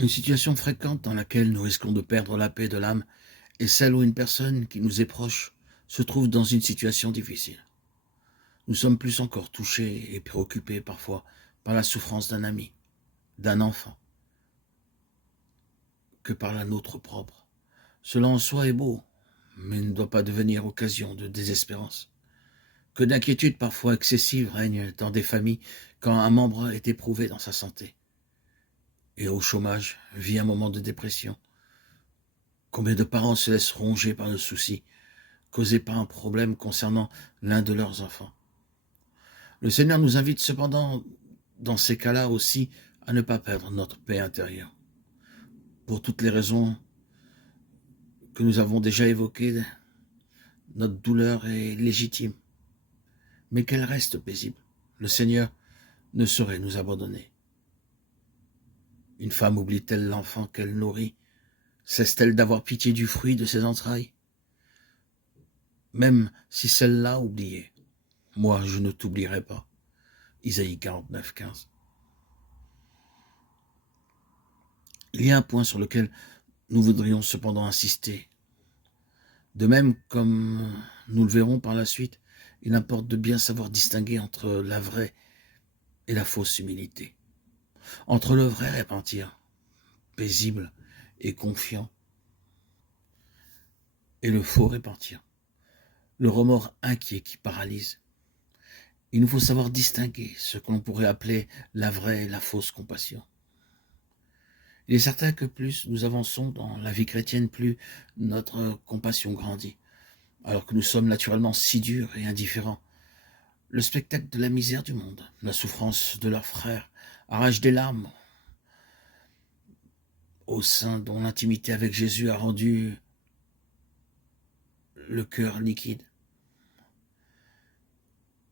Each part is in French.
Une situation fréquente dans laquelle nous risquons de perdre la paix de l'âme est celle où une personne qui nous est proche se trouve dans une situation difficile. Nous sommes plus encore touchés et préoccupés parfois par la souffrance d'un ami, d'un enfant, que par la nôtre propre. Cela en soi est beau, mais ne doit pas devenir occasion de désespérance. Que d'inquiétude parfois excessive règne dans des familles quand un membre est éprouvé dans sa santé et au chômage vit un moment de dépression. Combien de parents se laissent ronger par le souci, causé par un problème concernant l'un de leurs enfants. Le Seigneur nous invite cependant, dans ces cas-là aussi, à ne pas perdre notre paix intérieure. Pour toutes les raisons que nous avons déjà évoquées, notre douleur est légitime, mais qu'elle reste paisible. Le Seigneur ne saurait nous abandonner. Une femme oublie-t-elle l'enfant qu'elle nourrit? Cesse-t-elle d'avoir pitié du fruit de ses entrailles? Même si celle-là oubliait, moi je ne t'oublierai pas. Isaïe 49, 15. Il y a un point sur lequel nous voudrions cependant insister. De même, comme nous le verrons par la suite, il importe de bien savoir distinguer entre la vraie et la fausse humilité. Entre le vrai repentir, paisible et confiant, et le faux repentir, le remords inquiet qui paralyse. Il nous faut savoir distinguer ce que l'on pourrait appeler la vraie et la fausse compassion. Il est certain que plus nous avançons dans la vie chrétienne, plus notre compassion grandit, alors que nous sommes naturellement si durs et indifférents. Le spectacle de la misère du monde, la souffrance de leurs frères, arrache des larmes au sein dont l'intimité avec Jésus a rendu le cœur liquide.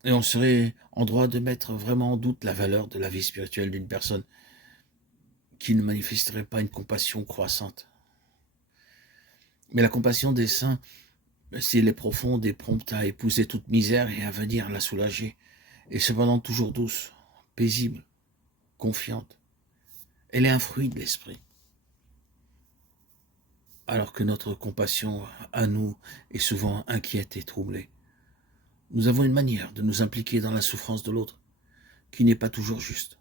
Et on serait en droit de mettre vraiment en doute la valeur de la vie spirituelle d'une personne qui ne manifesterait pas une compassion croissante. Mais la compassion des saints, si elle est profonde et prompte à épouser toute misère et à venir la soulager, est cependant toujours douce, paisible, confiante. Elle est un fruit de l'esprit. Alors que notre compassion à nous est souvent inquiète et troublée. Nous avons une manière de nous impliquer dans la souffrance de l'autre qui n'est pas toujours juste,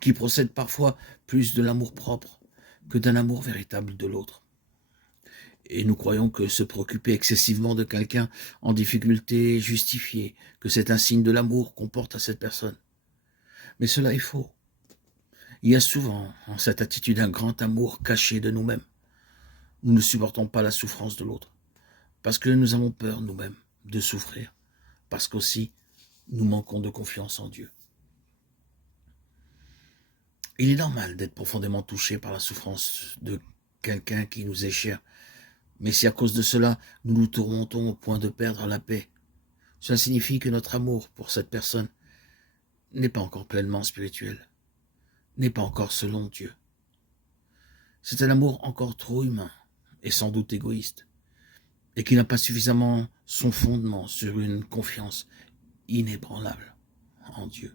qui procède parfois plus de l'amour-propre que d'un amour véritable de l'autre. Et nous croyons que se préoccuper excessivement de quelqu'un en difficulté est justifié, que c'est un signe de l'amour qu'on porte à cette personne. Mais cela est faux. Il y a souvent en cette attitude un grand amour caché de nous-mêmes. Nous ne supportons pas la souffrance de l'autre, parce que nous avons peur nous-mêmes de souffrir, parce qu'aussi nous manquons de confiance en Dieu. Il est normal d'être profondément touché par la souffrance de quelqu'un qui nous est cher, mais si à cause de cela nous nous tourmentons au point de perdre la paix, cela signifie que notre amour pour cette personne n'est pas encore pleinement spirituel, n'est pas encore selon Dieu. C'est un amour encore trop humain et sans doute égoïste, et qui n'a pas suffisamment son fondement sur une confiance inébranlable en Dieu.